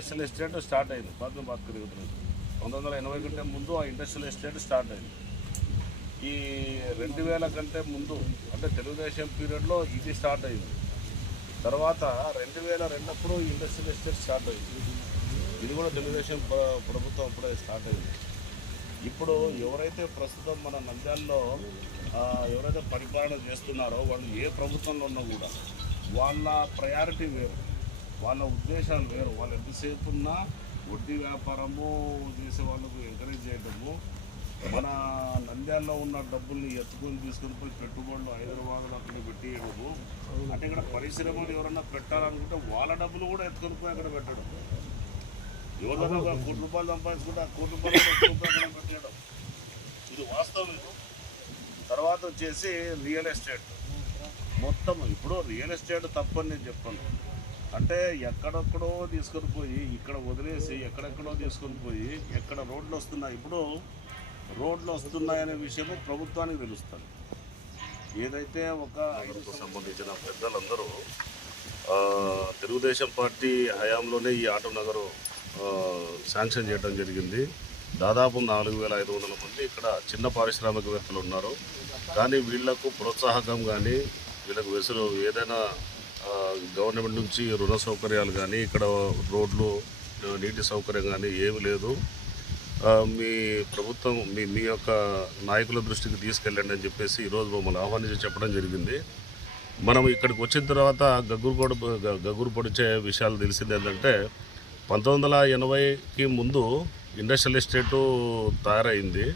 Industrial estate start అయింది. Padma bath తిరుగుతుంది పంతొమ్మిది వందల ఎనభై కంటే ముందు ఆ ఇండస్ట్రియల్ ఎస్టేట్ స్టార్ట్ అయింది. ఈ రెండు వేల కంటే ముందు అంటే తెలుగుదేశం పీరియడ్లో ఇది స్టార్ట్ అయింది. తర్వాత రెండు వేల రెండప్పుడు ఇండస్ట్రియల్ ఎస్టేట్ స్టార్ట్ అయింది. ఇది కూడా తెలుగుదేశం ప్రభుత్వం అప్పుడే స్టార్ట్ అయింది. ఇప్పుడు ఎవరైతే ప్రస్తుతం మన నంద్యాలలో ఎవరైతే పరిపాలన చేస్తున్నారో వాళ్ళు ఏ ప్రభుత్వంలో ఉన్నా కూడా వాళ్ళ ప్రయారిటీ వేరు. వాళ్ళ ఉద్దేశాలు వేరు. వాళ్ళు ఎంతసేపు ఉన్నా వడ్డీ వ్యాపారము చేసే వాళ్ళకు ఎంకరేజ్ చేయడము మన నంద్యాలలో ఉన్న డబ్బుల్ని ఎత్తుకొని తీసుకొని పోయి పెట్టుబడులు హైదరాబాద్లో అక్కడ పెట్టేయడము. అంటే ఇక్కడ పరిశ్రమలు ఎవరన్నా పెట్టాలనుకుంటే వాళ్ళ డబ్బులు కూడా ఎత్తుకొని పోయి అక్కడ పెట్టడం. ఎవరైనా ఒక కోటి రూపాయలు సంపాదించుకుంటే ఆ కోటి రూపాయలు అక్కడ పెట్టేయడం. ఇది వాస్తవం ఇది. తర్వాత వచ్చేసి రియల్ ఎస్టేట్ మొత్తం ఇప్పుడు రియల్ ఎస్టేట్ తప్పని నేను చెప్పాను అంటే ఎక్కడెక్కడో తీసుకొని పోయి ఇక్కడ వదిలేసి ఎక్కడెక్కడో తీసుకొని పోయి ఎక్కడ రోడ్లు వస్తున్నాయి. ఇప్పుడు రోడ్లు వస్తున్నాయనే విషయము ప్రభుత్వానికి తెలుస్తుంది. ఏదైతే ఒక ఐదుకు సంబంధించిన పెద్దలందరూ తెలుగుదేశం పార్టీ హయాంలోనే ఈ ఆటో నగరు శాంక్షన్ చేయడం జరిగింది. దాదాపు నాలుగు వేల ఐదు వందల మంది ఇక్కడ చిన్న పారిశ్రామికవేత్తలు ఉన్నారు. కానీ వీళ్ళకు ప్రోత్సాహకం కానీ వీళ్ళకు వెసులు ఏదైనా గవర్నమెంట్ నుంచి రుణ సౌకర్యాలు కానీ ఇక్కడ రోడ్లు నీటి సౌకర్యం కానీ ఏమి లేదు. మీ ప్రభుత్వం మీ మీ యొక్క నాయకుల దృష్టికి తీసుకెళ్ళండి అని చెప్పేసి ఈరోజు మమ్మల్ని ఆహ్వానించి చెప్పడం జరిగింది. మనం ఇక్కడికి వచ్చిన తర్వాత గగ్గురు పొడి గగ్గురు పొడిచే విషయాలు తెలిసింది ఏంటంటే పంతొమ్మిది వందల ఎనభైకి ముందు ఇండస్ట్రియల్ ఎస్టేటు తయారైంది.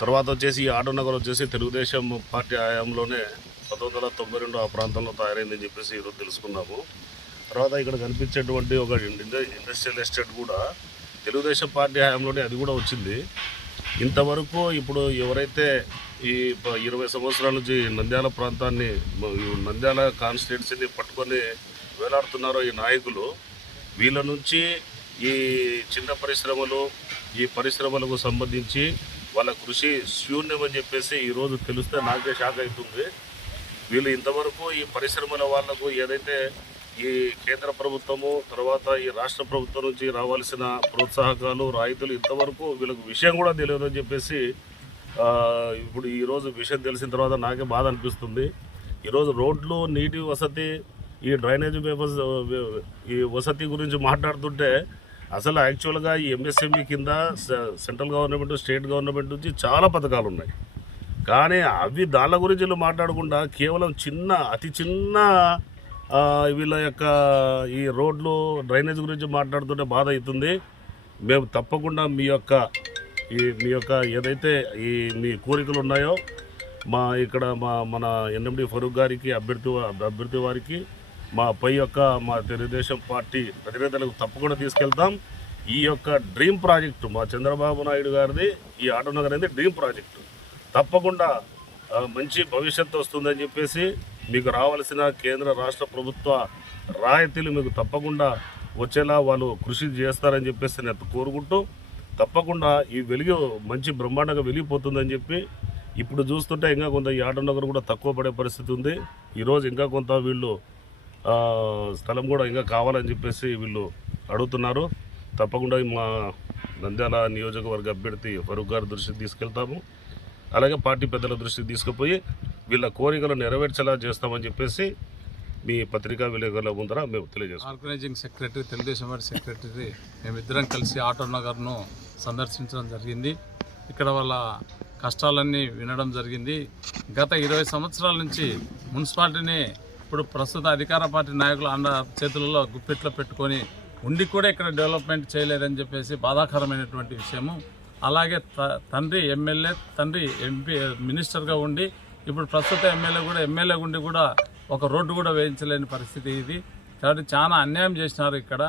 తర్వాత వచ్చేసి ఈ ఆటో నగర్ వచ్చేసి తెలుగుదేశం పార్టీ హయాంలోనే పంతొమ్మిది వందల తొంభై రెండు ఆ ప్రాంతంలో తయారైందని చెప్పేసి ఈరోజు తెలుసుకున్నాము. తర్వాత ఇక్కడ కనిపించేటువంటి ఒక ఇండస్ట్రియల్ ఎస్టేట్ కూడా తెలుగుదేశం పార్టీ హయాంలోనే అది కూడా వచ్చింది. ఇంతవరకు ఇప్పుడు ఎవరైతే ఈ ఇరవై సంవత్సరాల నుంచి నంద్యాల ప్రాంతాన్ని నంద్యాల కాన్స్టిట్యున్సీని పట్టుకొని వేలాడుతున్నారో ఈ నాయకులు వీళ్ళ నుంచి ఈ చిన్న పరిశ్రమలు ఈ పరిశ్రమలకు సంబంధించి వాళ్ళ కృషి శూన్యం అని చెప్పేసి ఈరోజు తెలిస్తే నాకే షాక్ అవుతుంది. వీళ్ళు ఇంతవరకు ఈ పరిశ్రమల వాళ్ళకు ఏదైతే ఈ కేంద్ర ప్రభుత్వము తర్వాత ఈ రాష్ట్ర ప్రభుత్వం నుంచి రావాల్సిన ప్రోత్సాహకాలు రాయితీలు ఇంతవరకు వీళ్ళకి విషయం కూడా తెలియదు అని చెప్పేసి ఇప్పుడు ఈరోజు విషయం తెలిసిన తర్వాత నాకే బాధ అనిపిస్తుంది. ఈరోజు రోడ్లు నీటి వసతి ఈ డ్రైనేజ్ పేపర్స్ ఈ వసతి గురించి మాట్లాడుతుంటే అసలు యాక్చువల్గా ఈ ఎంఎస్ఎంఈ కింద సెంట్రల్ గవర్నమెంట్ స్టేట్ గవర్నమెంట్ నుంచి చాలా పథకాలు ఉన్నాయి. కానీ అవి దాని గురించి వీళ్ళు మాట్లాడకుండా కేవలం చిన్న అతి చిన్న వీళ్ళ యొక్క ఈ రోడ్లు డ్రైనేజ్ గురించి మాట్లాడుతుంటే బాధ అవుతుంది. మేము తప్పకుండా మీ యొక్క ఈ మీ యొక్క ఏదైతే ఈ మీ కోరికలు ఉన్నాయో మా ఇక్కడ మా మన ఎన్ఎండి ఫరూక్ గారికి అభ్యర్థి అభ్యర్థి వారికి మా పై యొక్క మా తెలుగుదేశం పార్టీ ప్రతినిధులకు తప్పకుండా తీసుకెళ్తాం. ఈ యొక్క డ్రీమ్ ప్రాజెక్టు మా చంద్రబాబు నాయుడు గారిది ఈ ఆటోనగర్ అనేది డ్రీమ్ ప్రాజెక్టు. తప్పకుండా మంచి భవిష్యత్తు వస్తుందని చెప్పేసి మీకు రావాల్సిన కేంద్ర రాష్ట్ర ప్రభుత్వ రాయితీలు మీకు తప్పకుండా వచ్చేలా వాళ్ళు కృషి చేస్తారని చెప్పేసి నేను కోరుకుంటూ తప్పకుండా ఈ వెలుగు మంచి బ్రహ్మాండంగా వెలిగిపోతుందని చెప్పి ఇప్పుడు చూస్తుంటే ఇంకా కొంత ఈ కూడా తక్కువ పడే పరిస్థితి ఉంది. ఈరోజు ఇంకా కొంత వీళ్ళు స్థలం కూడా ఇంకా కావాలని చెప్పేసి వీళ్ళు అడుగుతున్నారు. తప్పకుండా మా నంద్యాల నియోజకవర్గ అభ్యర్థి ఫరూక్ గారి దృష్టికి తీసుకెళ్తాము. అలాగే పార్టీ పెద్దల దృష్టికి తీసుకుపోయి వీళ్ళ కోరికలు నెరవేర్చేలా చేస్తామని చెప్పేసి మీ పత్రికా విలేకరుల ముందర మేము తెలియజేస్తాం organising secretary Telugu Desam party secretary మేమిద్దరం కలిసి ఆటో నగర్ను సందర్శించడం జరిగింది. ఇక్కడ వాళ్ళ కష్టాలన్నీ వినడం జరిగింది. గత ఇరవై సంవత్సరాల నుంచి మున్సిపాలిటీని ఇప్పుడు ప్రస్తుత అధికార పార్టీ నాయకులు అండ చేతులలో గుప్పెట్లో పెట్టుకొని ఉండి కూడా ఇక్కడ డెవలప్మెంట్ చేయలేదని చెప్పేసి బాధాకరమైనటువంటి విషయము. అలాగే త- తండ్రి ఎమ్మెల్యే తండ్రి ఎంపీ మినిస్టర్గా ఉండి ఇప్పుడు ప్రస్తుత ఎమ్మెల్యే కూడా ఎమ్మెల్యే ఉండి కూడా ఒక రోడ్డు కూడా వేయించలేని పరిస్థితి ఇది. కాబట్టి చాలా అన్యాయం చేసినారు ఇక్కడ.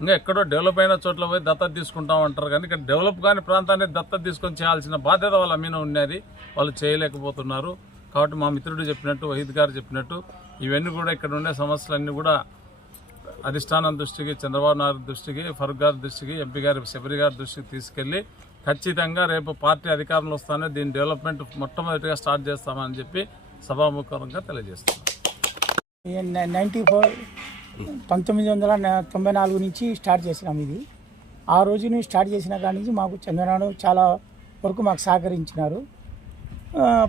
ఇంకా ఎక్కడో డెవలప్ అయిన చోట్ల పోయి దత్తత తీసుకుంటాం అంటారు కానీ ఇక్కడ డెవలప్ కాని ప్రాంతాన్ని దత్తత తీసుకొని చేయాల్సిన బాధ్యత వాళ్ళ మీద ఉన్నది. వాళ్ళు చేయలేకపోతున్నారు. కాబట్టి మా మిత్రుడు చెప్పినట్టు వహీద్ గారు చెప్పినట్టు ఇవన్నీ కూడా ఇక్కడ ఉండే సమస్యలన్నీ కూడా అధిష్టానం దృష్టికి చంద్రబాబు నాయుడు దృష్టికి ఫరూక్ గారి దృష్టికి ఎంపీ గారి శబరి గారి దృష్టికి తీసుకెళ్ళి ఖచ్చితంగా రేపు పార్టీ అధికారంలో వస్తానే దీని డెవలప్మెంట్ మొట్టమొదటిగా స్టార్ట్ చేస్తామని చెప్పి సభాముఖంగా తెలియజేస్తున్నాం. నైంటీ ఫోర్ పంతొమ్మిది వందల తొంభై నాలుగు నుంచి స్టార్ట్ చేసినాం ఇది. ఆ రోజు నుంచి స్టార్ట్ చేసిన కాడి నుంచి మాకు చంద్రనాడు చాలా వరకు మాకు సహకరించినారు.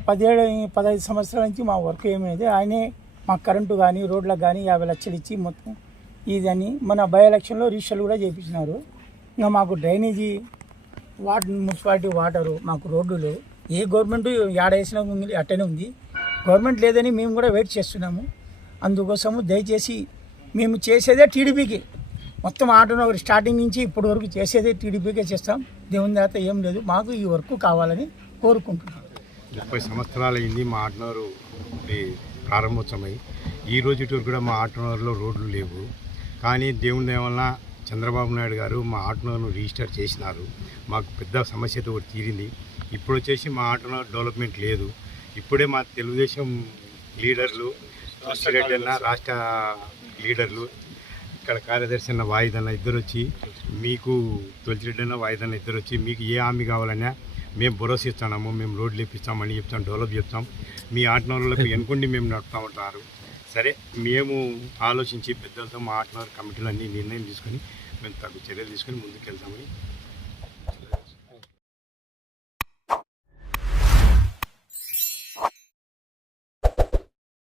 పదిహేడు పదహైదు సంవత్సరాల నుంచి మా వర్క్ ఏమైంది ఆయనే మాకు కరెంటు కానీ రోడ్లకు కానీ యాభై లక్షలు ఇచ్చి మొత్తం ఇదని మన బై ఎలక్షన్లో రిజిస్టర్లు కూడా చేయించినారు ఇంకా మాకు డ్రైనేజీ వాటర్ మున్సిపాలిటీ వాటరు మాకు రోడ్డులు ఏ గవర్నమెంట్ ఏడేసిన అట్టనే ఉంది. గవర్నమెంట్ లేదని మేము కూడా వెయిట్ చేస్తున్నాము. అందుకోసము దయచేసి మేము చేసేదే టీడీపీకి. మొత్తం ఆటోనగర్ స్టార్టింగ్ నుంచి ఇప్పటి వరకు చేసేదే టీడీపీకే చేస్తాం. దేవుని తర్వాత ఏం లేదు. మాకు ఈ వర్క్ కావాలని కోరుకుంటున్నాం. ముప్పై సంవత్సరాలు అయింది మా ఆటనూరు ప్రారంభోత్సవమై ఈ రోజు కూడా మా ఆటనూరులో రోడ్లు లేవు. కానీ దేవుని దయ వలన చంద్రబాబు నాయుడు గారు మా ఆటనూరును రిజిస్టర్ చేసినారు. మాకు పెద్ద సమస్యతో ఒకటి తీరింది. ఇప్పుడు వచ్చేసి మా ఆటనూరు డెవలప్మెంట్ లేదు. ఇప్పుడే మా తెలుగుదేశం లీడర్లు రెడ్డి అన్న రాష్ట్ర లీడర్లు ఇక్కడ కార్యదర్శి అన్న వాయిదన్న ఇద్దరు వచ్చి మీకు తులసిరెడ్డి అన్న వాయిదన్న ఇద్దరు వచ్చి మీకు ఏ హామీ కావాలన్నా మేము భరోసా ఇస్తున్నాము మేము రోడ్లు ఇప్పిస్తామని చెప్తాం డెవలప్ చెప్తాం మీ ఆటనూరులకు ఎన్నుకుండి మేము నడుపుతా ఉంటారు. సరే మేము ఆలోచించి పెద్దలతో మా కమిటీలు అన్ని నిర్ణయం తీసుకొని మేము తగు చర్యలు తీసుకొని ముందుకు వెళ్తామని